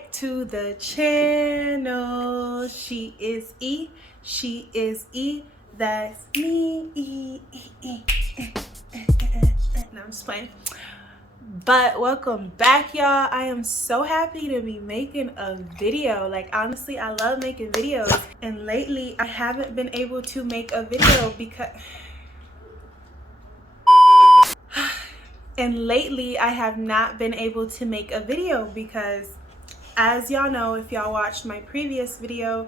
back to the channel. She is E. She is E. That's me. No, I'm just playing. But welcome back, y'all. I am so happy to be making a video. Like, honestly, I love making videos. And lately, I haven't been able to make a video because... And lately, I have not been able to make a video because, as y'all know, if y'all watched my previous video,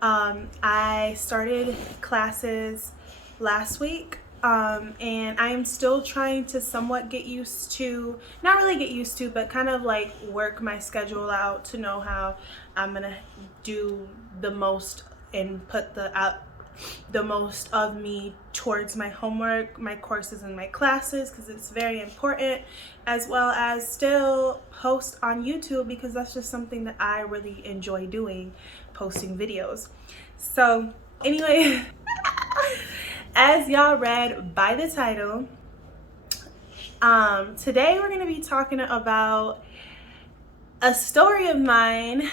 I started classes last week. And I am still trying to somewhat get used to, not really get used to, but kind of like work my schedule out to know how I'm gonna do the most and put the most of me towards my homework, my courses, and my classes, because it's very important, as well as still post on YouTube because that's just something that I really enjoy doing, posting videos. So anyway, as y'all read by the title, today we're going to be talking about a story of mine.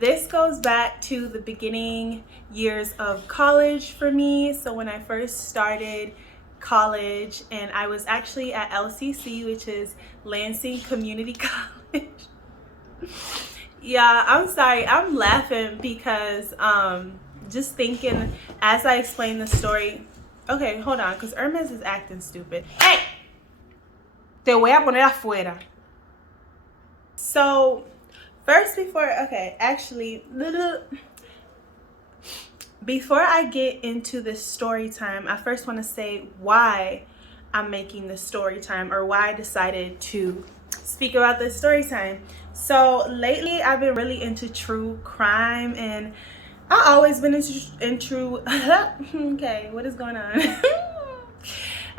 This goes back to the beginning years of college for me. So when I first started college, and I was actually at LCC, which is Lansing Community College. Yeah, I'm sorry, I'm laughing because just thinking as I explain the story. Okay, hold on, because Hermes is acting stupid. Hey! Te voy a poner afuera. So, first before I get into this story time, I first want to say why I'm making this story time, or why I decided to speak about this story time. So, lately I've been really into true crime, and I've always been into okay, what is going on?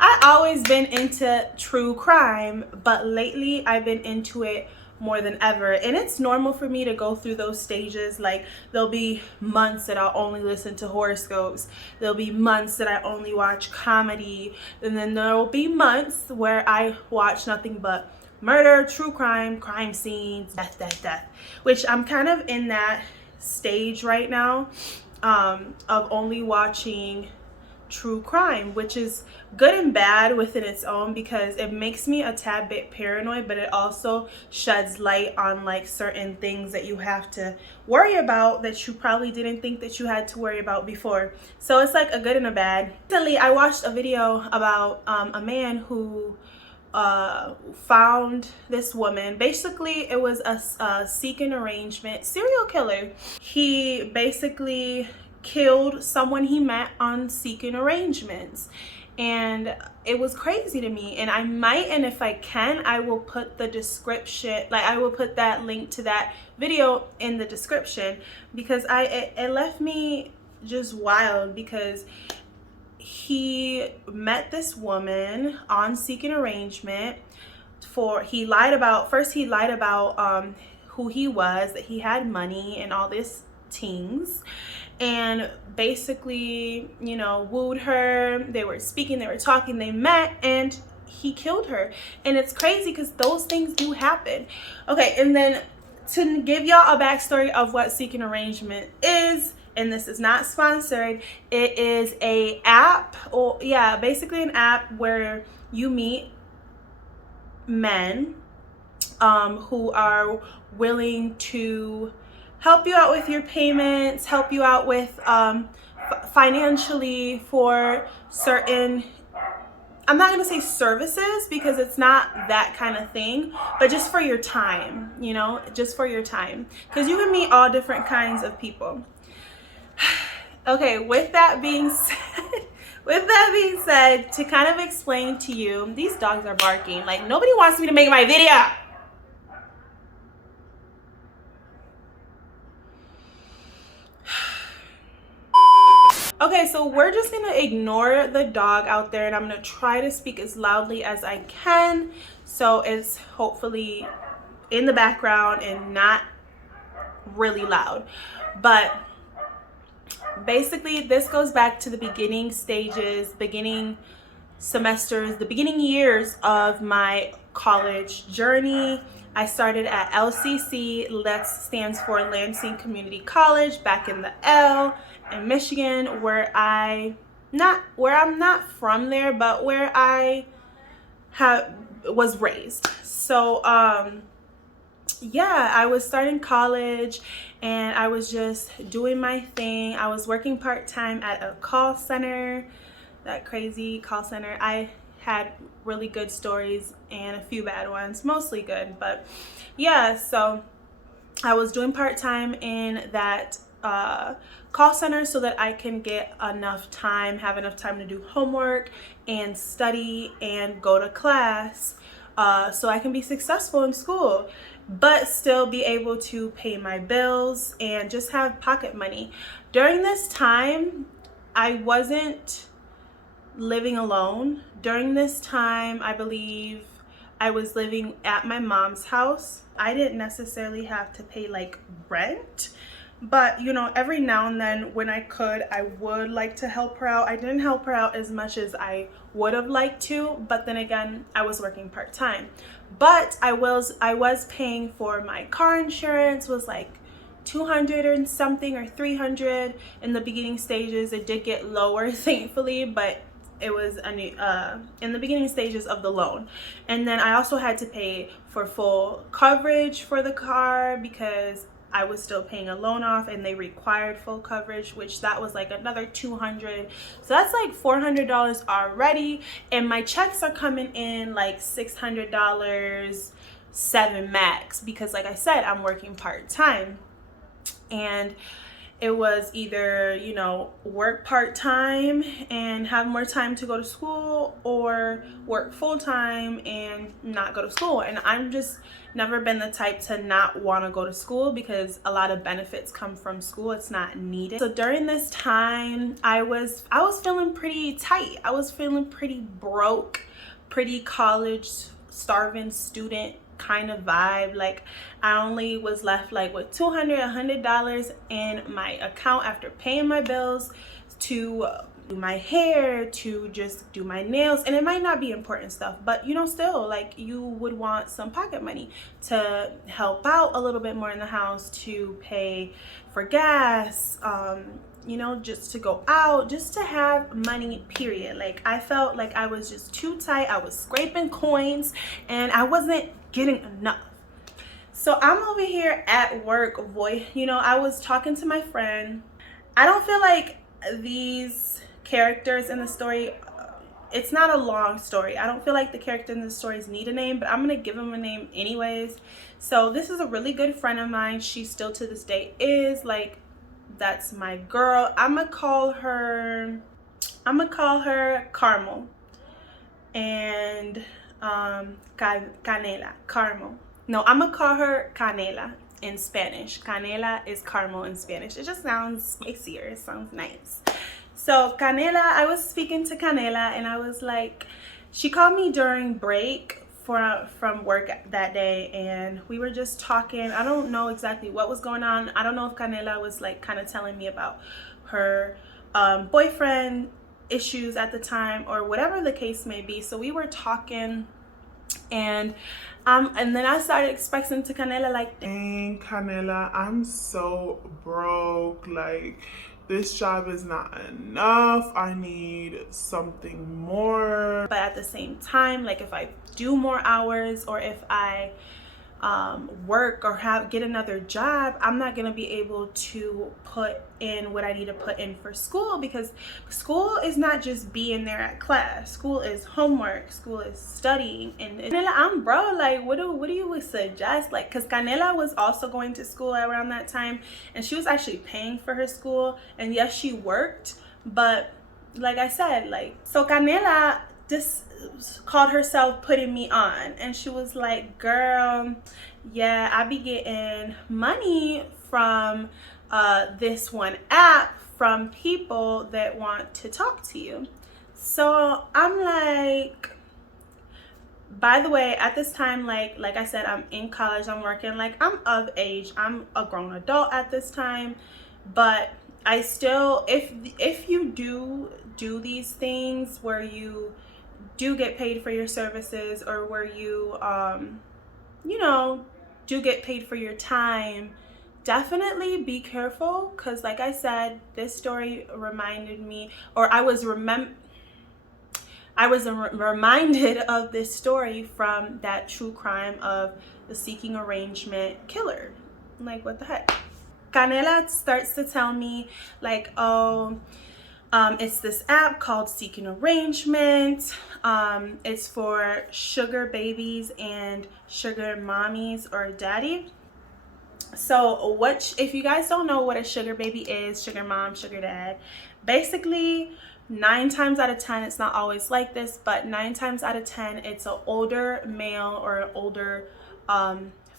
I've always been into true crime, but lately I've been into it more than ever. And it's normal for me to go through those stages. Like, there'll be months that I'll only listen to horoscopes. There'll be months that I only watch comedy. And then there'll be months where I watch nothing but murder, true crime, crime scenes, death. Which I'm kind of in that stage right now, of only watching true crime, which is good and bad within its own, because it makes me a tad bit paranoid, but it also sheds light on like certain things that you have to worry about that you probably didn't think that you had to worry about before. So it's like a good and a bad. Recently I watched a video about a man who found this woman. Basically it was a seek and arrangement serial killer. He basically killed someone he met on seeking arrangements, and it was crazy to me. And I might, and if I can, I will put the description, like I will put that link to that video in the description, because it left me just wild, because he met this woman on seeking arrangement he lied about who he was, that he had money and all this things, and basically, you know, wooed her. They were speaking, they were talking, they met, and he killed her. And it's crazy because those things do happen. Okay, and then to give y'all a backstory of what seeking arrangement is, and this is not sponsored, it is a app, or yeah, basically an app where you meet men who are willing to help you out with your payments, help you out with financially for certain, I'm not gonna say services because it's not that kind of thing, but just for your time, you know, just for your time, because you can meet all different kinds of people. Okay, with that being said, to kind of explain to you, these dogs are barking. Like, nobody wants me to make my video. Okay, so we're just gonna ignore the dog out there, and I'm gonna try to speak as loudly as I can, so it's hopefully in the background and not really loud. But basically this goes back to the beginning semesters, the beginning years of my college journey. I started at LCC, that stands for Lansing Community College, back in the L in Michigan, where I'm not from there, but where I was raised. So yeah, I was starting college and I was just doing my thing. I was working part-time at a call center, that crazy call center. I had really good stories and a few bad ones, mostly good, but yeah, so I was doing part-time in that call center so that I can get enough time, have enough time to do homework and study and go to class, so I can be successful in school, but still be able to pay my bills and just have pocket money. During this time, I wasn't living alone. During this time, I believe I was living at my mom's house. I didn't necessarily have to pay like rent, but you know, every now and then when I could, I would like to help her out. I didn't help her out as much as I would have liked to, but then again, I was working part-time. But I was paying for my car insurance, was like 200 and something or 300 in the beginning stages. It did get lower thankfully, but it was in the beginning stages of the loan. And then I also had to pay for full coverage for the car because I was still paying a loan off and they required full coverage, which that was like another 200. So that's like $400 already. And my checks are coming in like $600, 7 max, because like I said, I'm working part-time. And it was either, you know, work part-time and have more time to go to school, or work full-time and not go to school. And I'm just never been the type to not want to go to school because a lot of benefits come from school. It's not needed. So during this time, I was feeling pretty tight. I was feeling pretty broke, pretty college starving student kind of vibe. Like I only was left like with $100 in my account after paying my bills to do my hair, to just do my nails, and it might not be important stuff, but you know, still like you would want some pocket money to help out a little bit more in the house, to pay for gas, you know, just to go out, just to have money, period. Like I felt like I was just too tight. I was scraping coins and I wasn't getting enough. So I'm over here at work, you know, I was talking to my friend. I don't feel like these characters in the story, it's not a long story. I don't feel like the character in the stories need a name, but I'm gonna give them a name anyways. So this is a really good friend of mine. She still to this day is like, that's my girl. I'm gonna call her Carmel, and Canela, Carmel. No, I'm gonna call her Canela in Spanish. Canela is Carmel in Spanish. It just sounds spicier. It sounds nice. So Canela, I was speaking to Canela and I was like, she called me during break from work that day, and we were just talking. I don't know exactly what was going on. I don't know if Canela was like kind of telling me about her boyfriend issues at the time or whatever the case may be. So we were talking, and then I started expressing to Canela like, dang, Canela, I'm so broke. Like, this job is not enough. I need something more. But at the same time, like if I do more hours, or if I work or get another job, I'm not gonna be able to put in what I need to put in for school, because school is not just being there at class. School is homework, school is studying. And Canela, I'm bro, like what do you would suggest? Like, because Canela was also going to school around that time, and she was actually paying for her school, and yes, she worked, but like I said, like, so Canela just called herself putting me on, and she was like, girl, yeah, I be getting money from this one app from people that want to talk to you. So I'm like, by the way, at this time, like I said, I'm in college, I'm working, like I'm of age, I'm a grown adult at this time, but I still, if you do these things where you do get paid for your services, or where you you know, do get paid for your time, definitely be careful, because like I said, this story reminded me, or I was reminded of this story from that true crime of the seeking arrangement killer. Like, what the heck? Canela starts to tell me like, oh, it's this app called Seeking Arrangement. It's for sugar babies and sugar mommies or daddy. So if you guys don't know what a sugar baby is, sugar mom, sugar dad, basically 9 times out of 10, it's not always like this, but 9 times out of 10, it's an older male or an older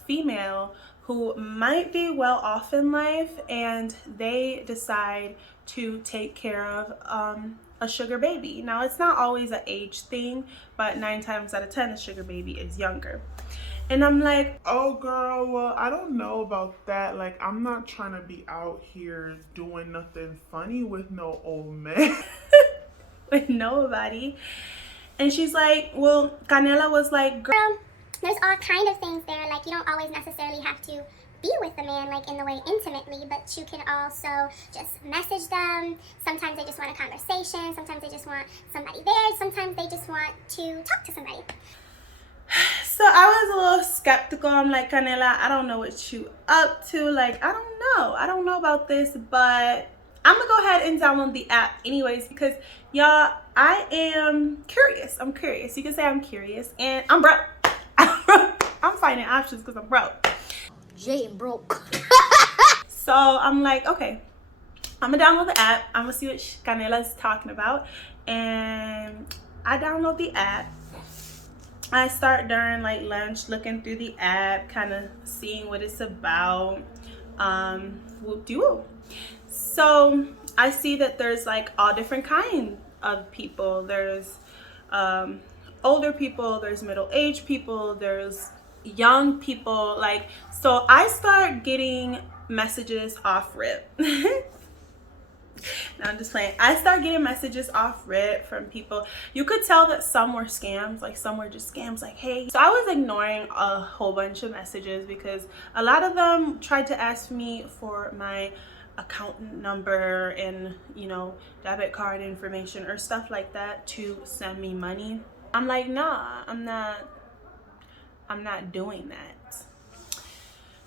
female who might be well off in life, and they decide to take care of a sugar baby. Now, it's not always an age thing, but 9 times out of 10, a sugar baby is younger. And I'm like, oh girl, well, I don't know about that. Like, I'm not trying to be out here doing nothing funny with no old man. with nobody. And she's like, well, Canela was like, girl, there's all kind of things there. Like, you don't always necessarily have to be with the man, like, in the way intimately, but you can also just message them. Sometimes they just want a conversation. Sometimes they just want somebody there. Sometimes they just want to talk to somebody. So I was a little skeptical. I'm like, Canela, I don't know what you up to. Like, I don't know about this, but I'm gonna go ahead and download the app anyways, because y'all, I am curious. I'm curious. You can say I'm curious, and I'm broke. I'm finding options because I'm broke. Jay broke. So I'm like, okay, I'm gonna download the app. I'm gonna see what Canela's talking about, and I download the app. I start during like lunch looking through the app, kind of seeing what it's about. Whoop-de-whoop. So I see that there's like all different kinds of people. There's older people, there's middle-aged people, there's young people. Like, so I start getting messages off rip. No, I'm just playing. I start getting messages off rip from people. You could tell that some were scams, like some were just scams, like, hey. So I was ignoring a whole bunch of messages because a lot of them tried to ask me for my account number and, you know, debit card information or stuff like that to send me money. I'm like, nah, I'm not doing that.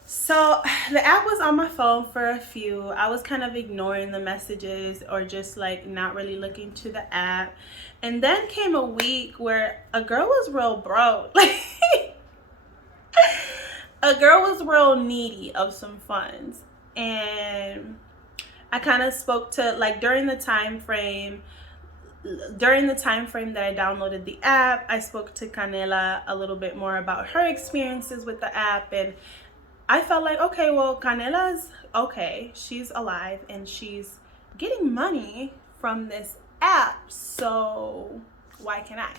So the app was on my phone for a few. I was kind of ignoring the messages or just like not really looking to the app. And then came a week where a girl was real broke. Like, a girl was real needy of some funds. And I kind of spoke to, like, during the time frame that I downloaded the app, I spoke to Canela a little bit more about her experiences with the app, and I felt like, okay, well, Canela's okay, she's alive and she's getting money from this app, so why can't I?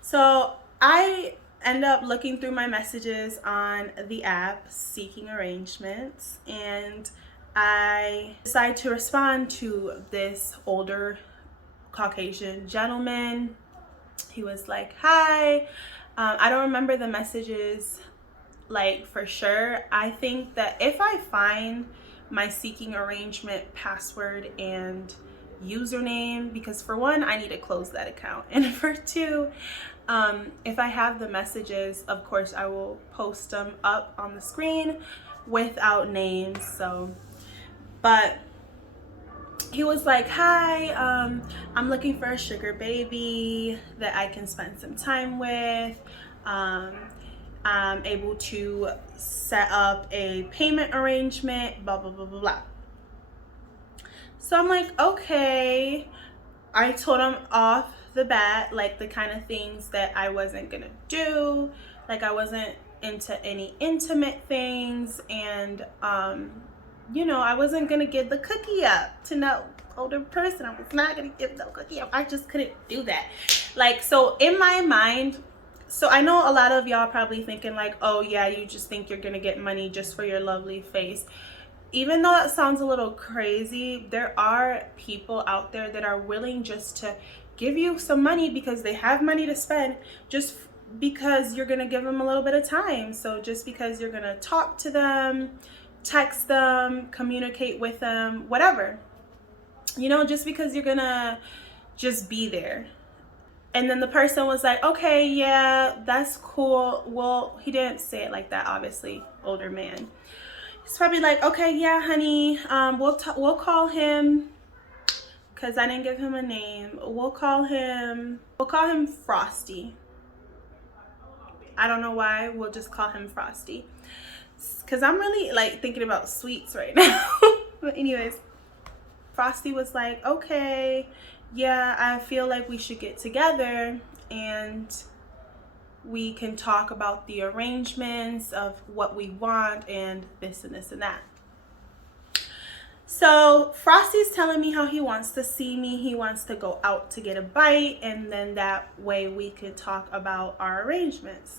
So I end up looking through my messages on the app Seeking Arrangements, and I decide to respond to this older Caucasian gentleman. He was like, hi. I don't remember the messages like for sure. I think that if I find my Seeking Arrangement password and username, because for one, I need to close that account, and for two, if I have the messages, of course I will post them up on the screen without names. So, but he was like, hi, I'm looking for a sugar baby that I can spend some time with. I'm able to set up a payment arrangement, blah, blah, blah, blah, blah. So I'm like, okay. I told him off the bat, like, the kind of things that I wasn't gonna do. Like, I wasn't into any intimate things, and you know, I wasn't gonna give the cookie up to no older person. I was not gonna give no cookie up. I just couldn't do that. Like, so in my mind, so I know a lot of y'all probably thinking like, oh yeah, you just think you're gonna get money just for your lovely face. Even though that sounds a little crazy, there are people out there that are willing just to give you some money because they have money to spend, just because you're gonna give them a little bit of time. So just because you're gonna talk to them, text them, communicate with them, whatever, you know, just because you're gonna just be there. And then the person was like, okay, yeah, that's cool. Well, he didn't say it like that, obviously, older man. He's probably like, okay, yeah, honey, we'll call him, because I didn't give him a name. We'll call him Frosty. I don't know why. We'll just call him Frosty, because I'm really like thinking about sweets right now. But anyways, Frosty was like, okay, yeah, I feel like we should get together and we can talk about the arrangements of what we want and this and this and that. So Frosty's telling me how he wants to see me. He wants to go out to get a bite, and then that way we could talk about our arrangements.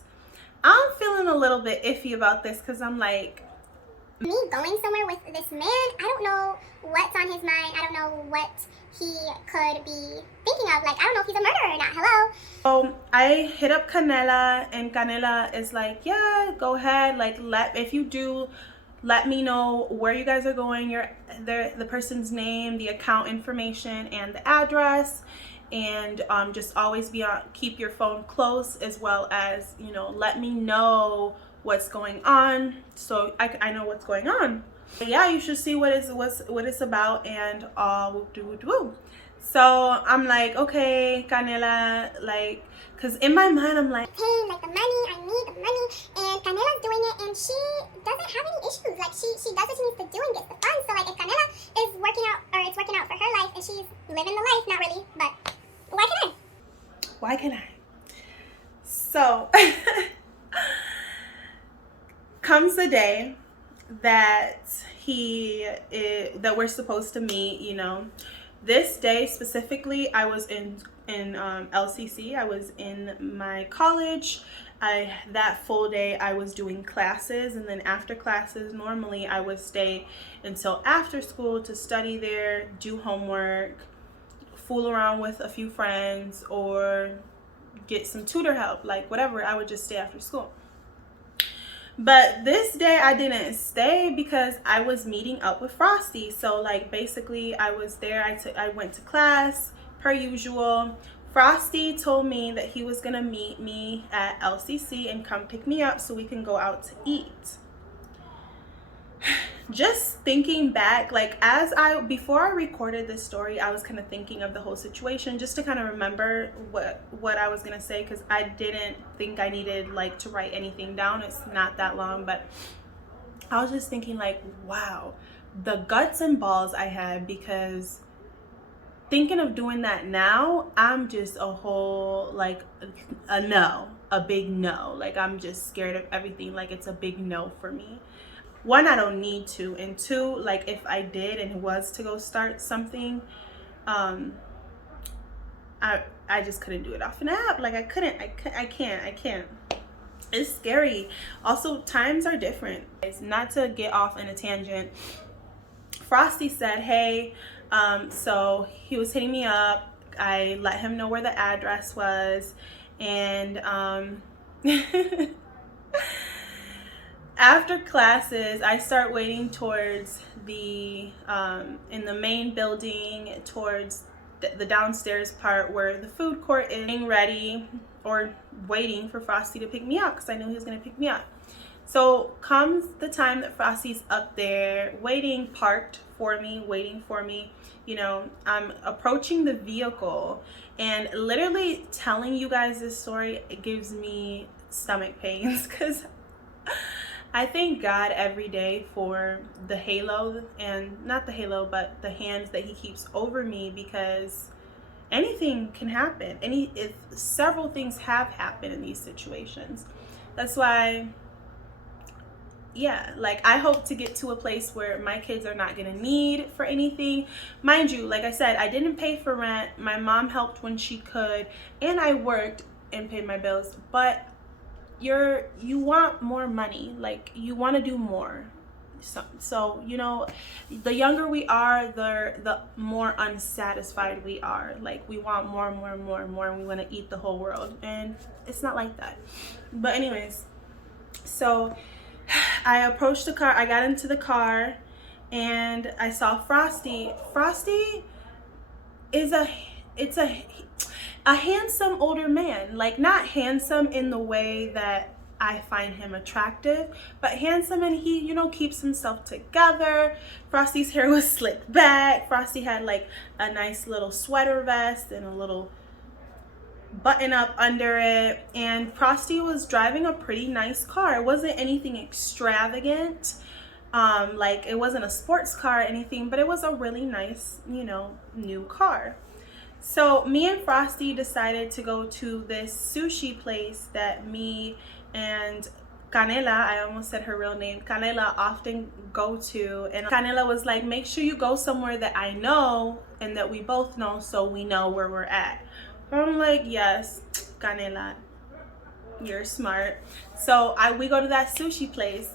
I'm feeling a little bit iffy about this because I'm like, me going somewhere with this man, I don't know what's on his mind. I don't know what he could be thinking of. Like, I don't know if he's a murderer or not. Hello? So I hit up Canela, and Canela is like, yeah, go ahead. Like, if you do, let me know where you guys are going, the person's name, the account information, and the address. And just always keep your phone close, as well as, you know, let me know what's going on so I know what's going on. But yeah, you should see what it's about and all do. So I'm like, okay, Canela, like, because in my mind I'm like, hey, like the money, I need the money, and Canela's doing it, and she doesn't have any issues. Like, she does what she needs to do and gets the funds. So like, if Canela is working out, or it's working out for her life, and she's living the life, not really, but why can't I? So comes the day that that we're supposed to meet. You know, this day specifically, I was in LCC. I was in my college. That full day I was doing classes, and then after classes, normally I would stay until after school to study there, do homework, fool around with a few friends, or get some tutor help, like whatever. I would just stay after school. But this day I didn't stay because I was meeting up with Frosty. So like, basically I was there. I went to class per usual. Frosty told me that he was gonna meet me at LCC and come pick me up so we can go out to eat. Just thinking back, like, before I recorded this story, I was kind of thinking of the whole situation just to kind of remember what I was gonna say, because I didn't think I needed like to write anything down. It's not that long, but I was just thinking like, wow, the guts and balls I had, because thinking of doing that now, I'm just a whole, like, a big no. Like, I'm just scared of everything. Like, it's a big no for me. One, I don't need to, and two, like, if I did and was to go start something, I just couldn't do it off an app. Like, I can't. It's scary. Also, times are different. It's not to get off in a tangent. Frosty said, hey, so he was hitting me up. I let him know where the address was, and after classes, I start waiting towards in the main building, towards the downstairs part where the food court is, getting ready or waiting for Frosty to pick me up, because I knew he was going to pick me up. So comes the time that Frosty's up there waiting, parked for me, waiting for me. You know, I'm approaching the vehicle, and literally telling you guys this story, it gives me stomach pains, because I thank God every day for the halo, and not the halo, but the hands that he keeps over me, because anything can happen. Several things have happened in these situations. That's why, yeah, like, I hope to get to a place where my kids are not gonna need for anything. Mind you, like I said, I didn't pay for rent. My mom helped when she could, and I worked and paid my bills. But you want more money, like, you want to do more. So you know, the younger we are, the more unsatisfied we are. Like we want more and more and more and more, and we want to eat the whole world, and it's not like that. But anyways, so I approached the car. I got into the car, and I saw Frosty. Frosty is a handsome older man. Like, not handsome in the way that I find him attractive, but handsome, and he, you know, keeps himself together. Frosty's hair was slicked back. Frosty had like a nice little sweater vest and a little button up under it, and Frosty was driving a pretty nice car. It wasn't anything extravagant, like it wasn't a sports car or anything, but it was a really nice, you know, new car. So me and Frosty decided to go to this sushi place that me and Canela, I almost said her real name, Canela, often go to. And Canela was like, make sure you go somewhere that I know and that we both know, so we know where we're at. I'm like, yes, Canela, you're smart. So we go to that sushi place.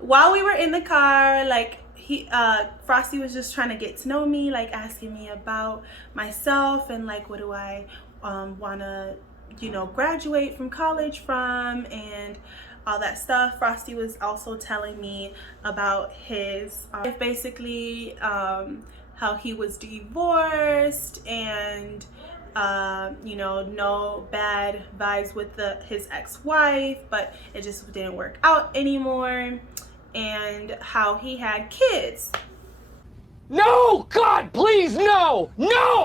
While we were in the car, like, Frosty was just trying to get to know me, like asking me about myself and like, what do I want to, you know, graduate from college from, and all that stuff. Frosty was also telling me about his basically how he was divorced, and you know, no bad vibes with his ex-wife, but it just didn't work out anymore, and how he had kids. No, God, please, no, no.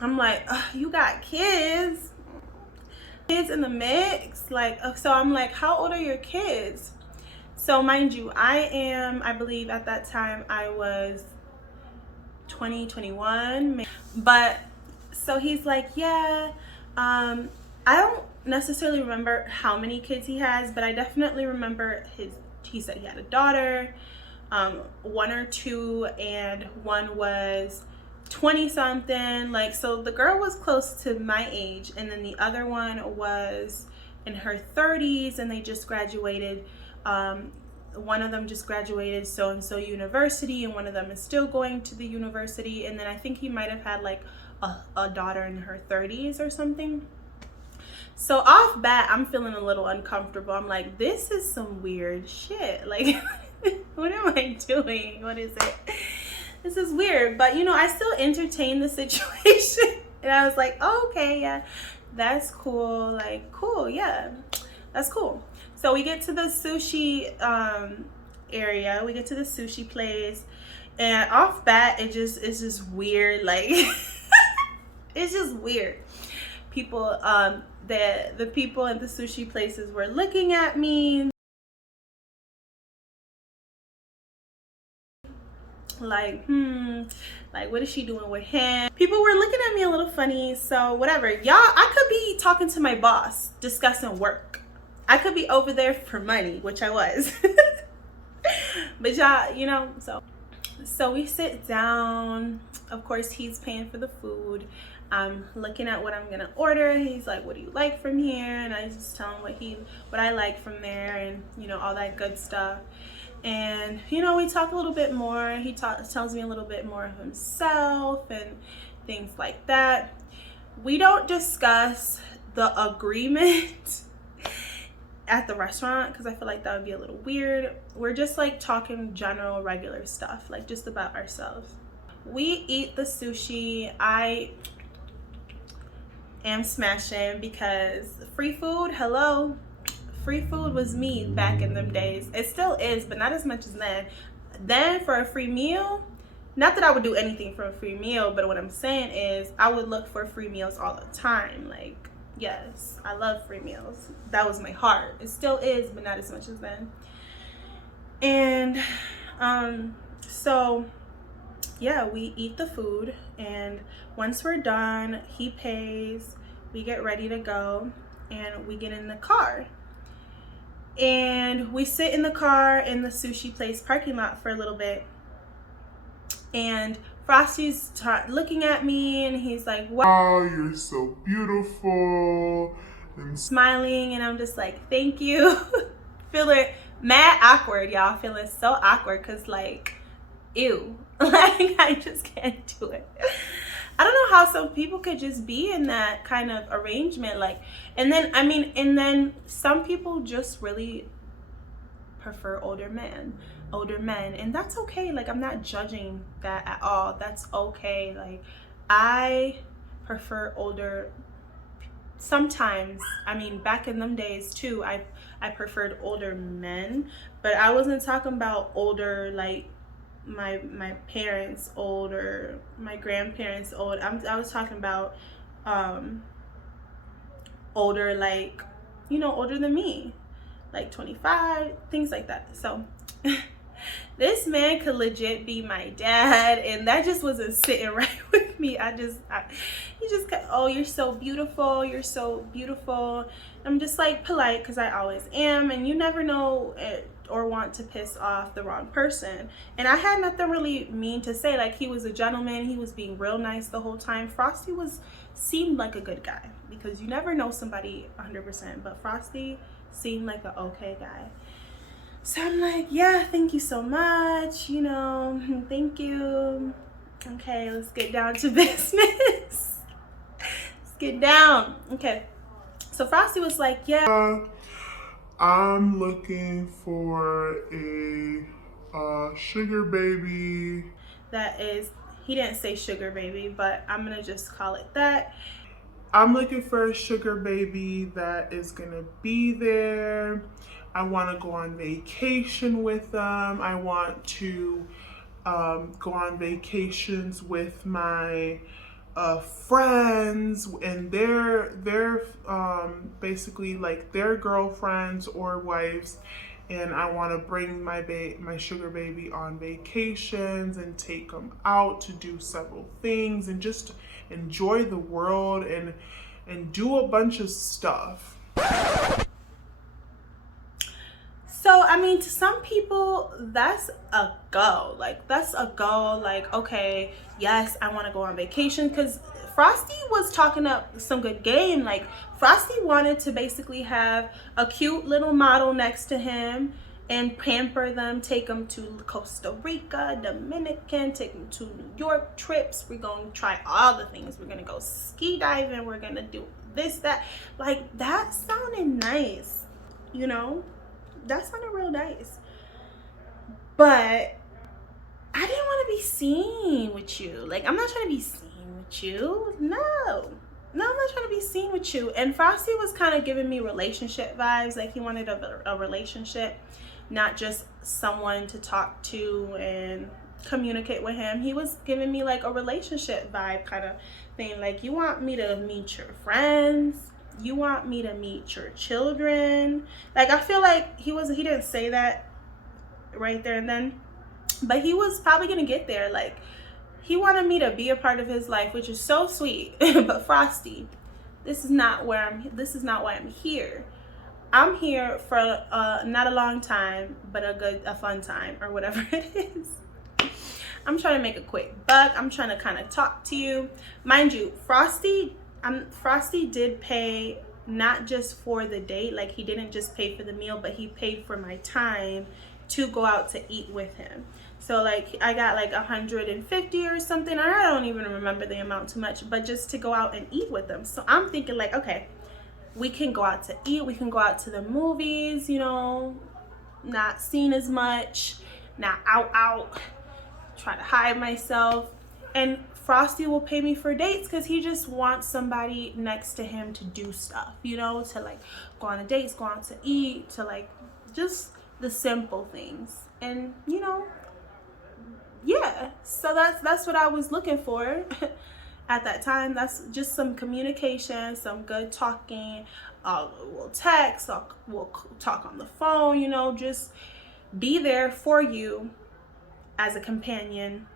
I'm like, you got kids in the mix, like, so I'm like, how old are your kids? So mind you, I believe at that time I was 20, 21, but so he's like, yeah, I don't necessarily remember how many kids he has, but I definitely remember he said he had a daughter, 1 or 2, and one was 20 something, like, so the girl was close to my age, and then the other one was in her 30s, and they just graduated. One of them just graduated so-and-so university, and one of them is still going to the university, and then I think he might have had like a daughter in her 30s or something. So off bat, I'm feeling a little uncomfortable. I'm like, this is some weird shit. Like, what am I doing? What is it? This is weird. But, you know, I still entertained the situation. And I was like, oh, okay, yeah, that's cool. Like, cool, yeah, that's cool. So we get to the sushi area. We get to the sushi place. And off bat, it's just weird. Like, it's just weird. People, the people at the sushi places were looking at me like, like, what is she doing with him? People were looking at me a little funny. So whatever, y'all, I could be talking to my boss discussing work. I could be over there for money, which I was. But y'all, you know, so we sit down. Of course, he's paying for the food. I'm looking at what I'm gonna order. He's like, what do you like from here? And I just tell him what I like from there, and you know, all that good stuff. And you know, we talk a little bit more. He tells me a little bit more of himself and things like that. We don't discuss the agreement at the restaurant because I feel like that would be a little weird. We're just like talking general regular stuff, like just about ourselves. We eat the sushi. I am smashing because free food, hello, free food was me back in them days. It still is, but not as much as then. Then for a free meal, not that I would do anything for a free meal, but what I'm saying is I would look for free meals all the time. Like, yes, I love free meals. That was my heart. It still is, but not as much as then. And so yeah, we eat the food, and once we're done, he pays, we get ready to go, and we get in the car. And we sit in the car in the sushi place parking lot for a little bit. And Frosty's looking at me, and he's like, wow, you're so beautiful. And smiling, and I'm just like, thank you. mad awkward, y'all. Feeling so awkward because, like, ew. Like, I just can't do it. I don't know how some people could just be in that kind of arrangement. Like, and then some people just really prefer older men, and that's okay. Like, I'm not judging that at all. That's okay. Like, I prefer older sometimes. I mean, back in them days too, I preferred older men, but I wasn't talking about older like my parents old or my grandparents old. I was talking about older, like, you know, older than me, like 25, things like that. So this man could legit be my dad, and that just wasn't sitting right with me. He just got, oh, you're so beautiful, you're so beautiful. I'm just like polite because I always am, and you never know or want to piss off the wrong person. And I had nothing really mean to say. Like, he was a gentleman, he was being real nice the whole time. Frosty seemed like a good guy, because you never know somebody 100%, but Frosty seemed like an okay guy. So I'm like, yeah, thank you so much, you know, thank you. Okay, let's get down to business. Let's get down. Okay, so Frosty was like, yeah, I'm looking for a sugar baby. that is, he didn't say sugar baby, but I'm gonna just call it that. I'm looking for a sugar baby that is gonna be there. I want to go on vacation with them. I want to go on vacations with my friends, and they're basically like their girlfriends or wives, and I want to bring my sugar baby on vacations and take them out to do several things and just enjoy the world and do a bunch of stuff. So, I mean, to some people, that's a go. Like, that's a go. Like, okay, yes, I want to go on vacation. Because Frosty was talking up some good game. Like, Frosty wanted to basically have a cute little model next to him and pamper them, take them to Costa Rica, Dominican, take them to New York trips. We're going to try all the things. We're going to go ski diving. We're going to do this, that. Like, that sounded nice, you know? That sounded real nice. But I didn't want to be seen with you. Like, I'm not trying to be seen with you. No, I'm not trying to be seen with you. And Frosty was kind of giving me relationship vibes. Like, he wanted a relationship, not just someone to talk to and communicate with him. He was giving me like a relationship vibe kind of thing. Like, you want me to meet your friends, you want me to meet your children. Like, I feel like he didn't say that right there and then, but he was probably gonna get there. Like, he wanted me to be a part of his life, which is so sweet. But Frosty, this is not why I'm here. I'm here for not a long time, but a fun time, or whatever it is. I'm trying to make a quick buck. I'm trying to kind of talk to you. Mind you, Frosty did pay not just for the date. Like, he didn't just pay for the meal, but he paid for my time to go out to eat with him. So, like, I got like 150 or something. I don't even remember the amount too much, but just to go out and eat with them. So I'm thinking like, okay, we can go out to eat. We can go out to the movies, you know, not seen as much, not out, try to hide myself. And Frosty will pay me for dates because he just wants somebody next to him to do stuff, you know, to like go on dates, go out to eat, to like just the simple things. And, you know, yeah, so that's what I was looking for at that time. That's just some communication, some good talking. We'll text, we'll talk on the phone, you know, just be there for you as a companion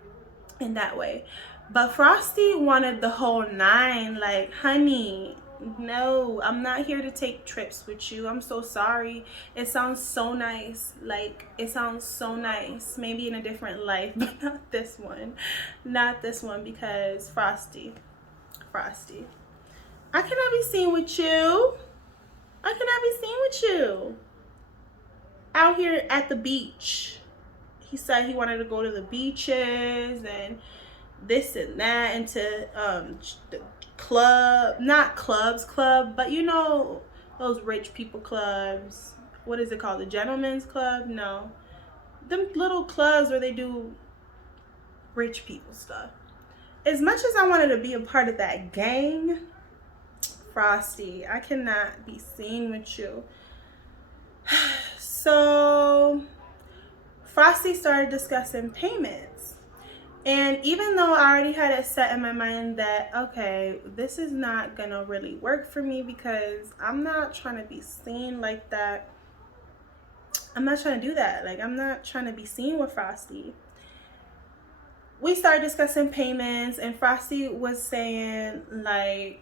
in that way. But Frosty wanted the whole 9. Like, honey, no, I'm not here to take trips with you. I'm so sorry. It sounds so nice. Like, it sounds so nice. Maybe in a different life, but not this one. Not this one, because Frosty, I cannot be seen with you. I cannot be seen with you. out here at the beach. He said he wanted to go to the beaches and this and that, and to the club, not club, but you know, those rich people clubs. What is it called? The gentleman's club? No, them little clubs where they do rich people stuff. As much as I wanted to be a part of that gang, Frosty, I cannot be seen with you. So Frosty started discussing payments. And even though I already had it set in my mind that, okay, this is not gonna really work for me because I'm not trying to be seen like that. I'm not trying to do that. Like, I'm not trying to be seen with Frosty. We started discussing payments, and Frosty was saying like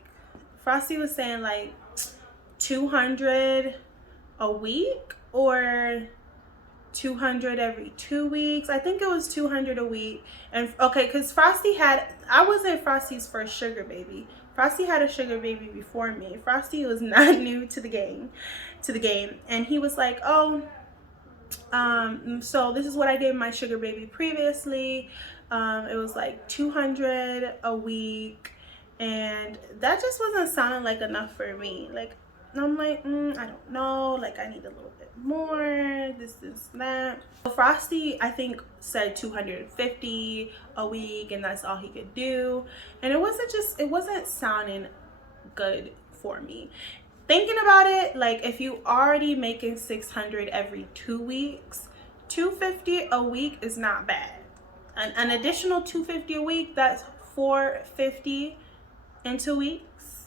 200 a week or 200 every 2 weeks. I think it was 200 a week. And okay, because I wasn't Frosty's first sugar baby. Frosty had a sugar baby before me. Frosty was not new to the game, and he was like, oh, so this is what I gave my sugar baby previously. It was like 200 a week, and that just wasn't sounding like enough for me. Like, I'm like, I don't know, like I need a little bit more, this, that. Frosty, I think, said 250 a week, and that's all he could do. And it wasn't sounding good for me. Thinking about it, like, if you already making 600 every 2 weeks, 250 a week is not bad. An additional 250 a week, that's 450 in 2 weeks,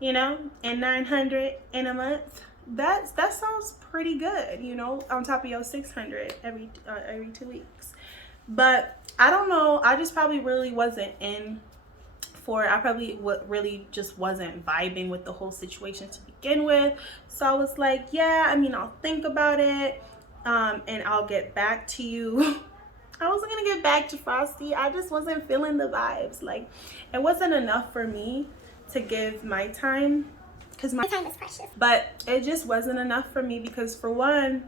you know, and 900 in a month. That sounds pretty good, you know, on top of your 600 every 2 weeks. But I don't know, I just probably really wasn't in for it. I probably really just wasn't vibing with the whole situation to begin with. So I was like, yeah, I mean, I'll think about it, and I'll get back to you. I wasn't gonna get back to Frosty. I just wasn't feeling the vibes. Like, it wasn't enough for me to give my time, because my time is precious. But it just wasn't enough for me because, for one,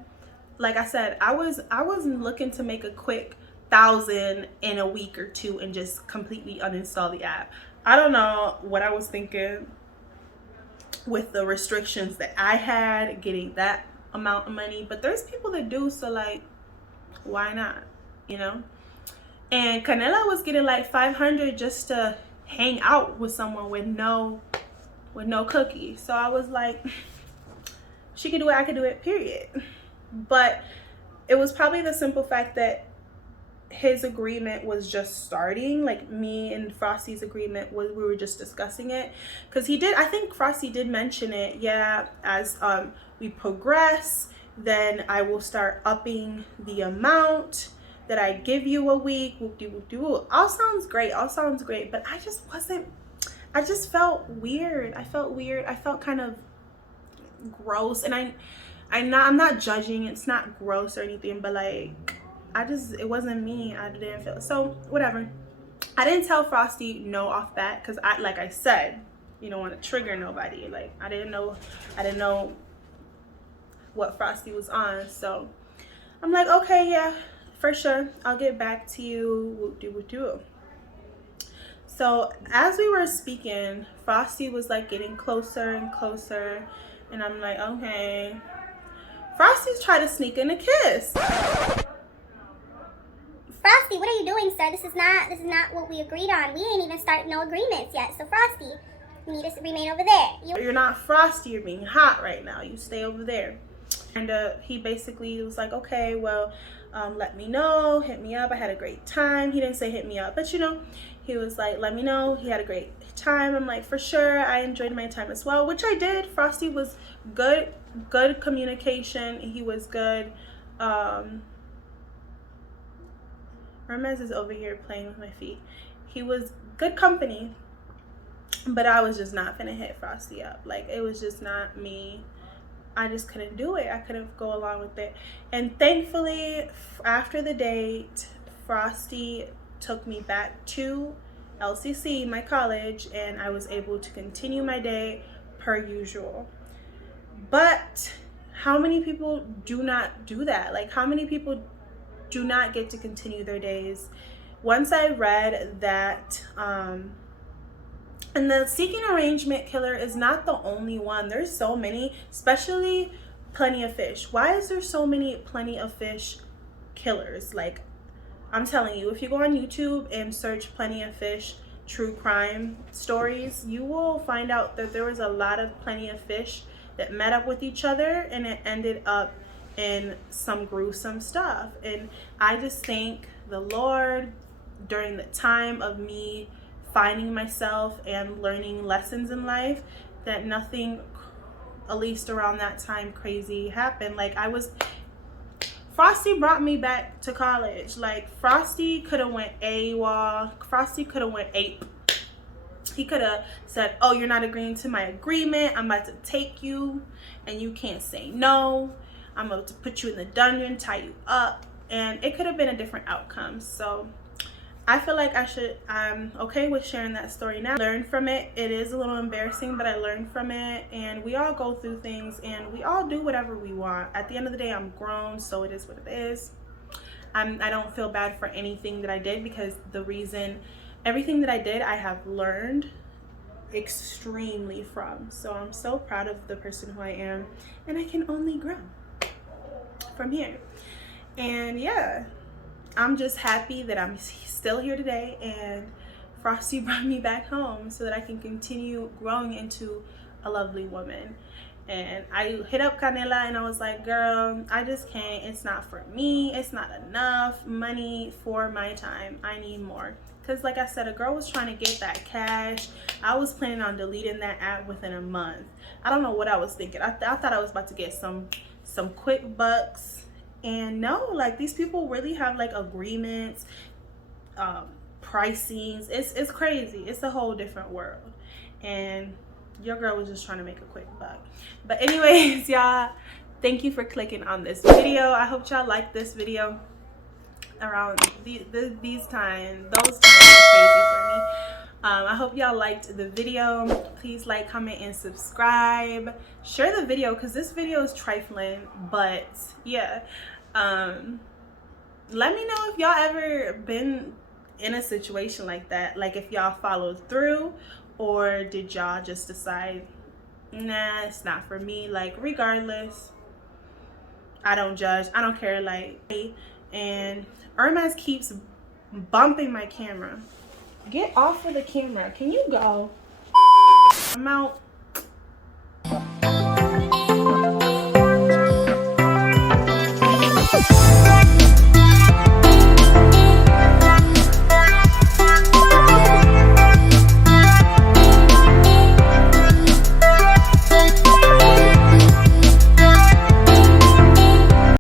like I said, I wasn't looking to make a quick 1,000 in a week or two and just completely uninstall the app. I don't know what I was thinking with the restrictions that I had getting that amount of money, but there's people that do, so like, why not? You know? And Canela was getting like 500 just to hang out with someone with no cookie. So I was like, she could do it, I could do it, period. But it was probably the simple fact that his agreement was just starting. Like, me and Frosty's agreement was, we were just discussing it, because I think Frosty did mention it, yeah, as we progress, then I will start upping the amount that I give you a week. Whoop-de-whoop-de-whoop. All sounds great, but I just felt weird. I felt kind of gross, and I'm not judging, it's not gross or anything, but like, it wasn't me. I didn't feel so, whatever. I didn't tell Frosty no off that, because like I said, you don't want to trigger nobody. Like, I didn't know what Frosty was on. So I'm like, okay, yeah, for sure, I'll get back to you. Whoop-de-whoop-de-whoop. So as we were speaking, Frosty was like getting closer and closer, and I'm like, okay. Frosty's trying to sneak in a kiss. Frosty, what are you doing, sir? This is not what we agreed on. We ain't even started no agreements yet. So Frosty, you need to remain over there. You're not Frosty, you're being hot right now. You stay over there. And he basically was like, okay, well, let me know, hit me up. I had a great time. He didn't say hit me up, but you know, he was like, let me know, he had a great time. I'm like, for sure, I enjoyed my time as well, which I did. Frosty was good communication. He was good. Hermes is over here playing with my feet. He was good company, but I was just not gonna hit Frosty up. Like, it was just not me. I just couldn't do it. I couldn't go along with it. And thankfully, after the date, Frosty took me back to LCC, my college, and I was able to continue my day per usual. But how many people do not do that? Like, how many people do not get to continue their days? Once I read that, and the seeking arrangement killer is not the only one. There's so many, especially Plenty of Fish. Why is there so many Plenty of Fish killers? Like, I'm telling you, if you go on YouTube and search Plenty of Fish true crime stories, you will find out that there was a lot of Plenty of Fish that met up with each other and it ended up in some gruesome stuff. And I just thank the Lord during the time of me finding myself and learning lessons in life that nothing, at least around that time, crazy happened. Like, Frosty brought me back to college. Like, Frosty could have went AWOL. Frosty could have went ape. He could have said, oh, you're not agreeing to my agreement. I'm about to take you and you can't say no. I'm about to put you in the dungeon, tie you up. And it could have been a different outcome. So I feel like I'm okay with sharing that story now. Learn from it. It is a little embarrassing, but I learned from it. And we all go through things and we all do whatever we want. At the end of the day, I'm grown, so it is what it is. I don't feel bad for anything that I did, because everything that I did, I have learned extremely from. So I'm so proud of the person who I am, and I can only grow from here. And yeah, I'm just happy that I'm still here today and Frosty brought me back home so that I can continue growing into a lovely woman. And I hit up Canela and I was like, girl, I just can't. It's not for me. It's not enough money for my time. I need more. Because like I said, a girl was trying to get that cash. I was planning on deleting that app within a month. I don't know what I was thinking. I thought I was about to get some quick bucks. And no, like, these people really have like agreements, pricings. It's crazy. It's a whole different world. And your girl was just trying to make a quick buck. But anyways, y'all, thank you for clicking on this video. I hope y'all like this video around those times are crazy for me. I hope y'all liked the video. Please like, comment, and subscribe. Share the video, because this video is trifling, but yeah. Let me know if y'all ever been in a situation like that. Like, if y'all followed through, or did y'all just decide, nah, it's not for me. Like, regardless, I don't judge. I don't care. Like, and Hermes keeps bumping my camera. Get off of the camera. Can you go? I'm out.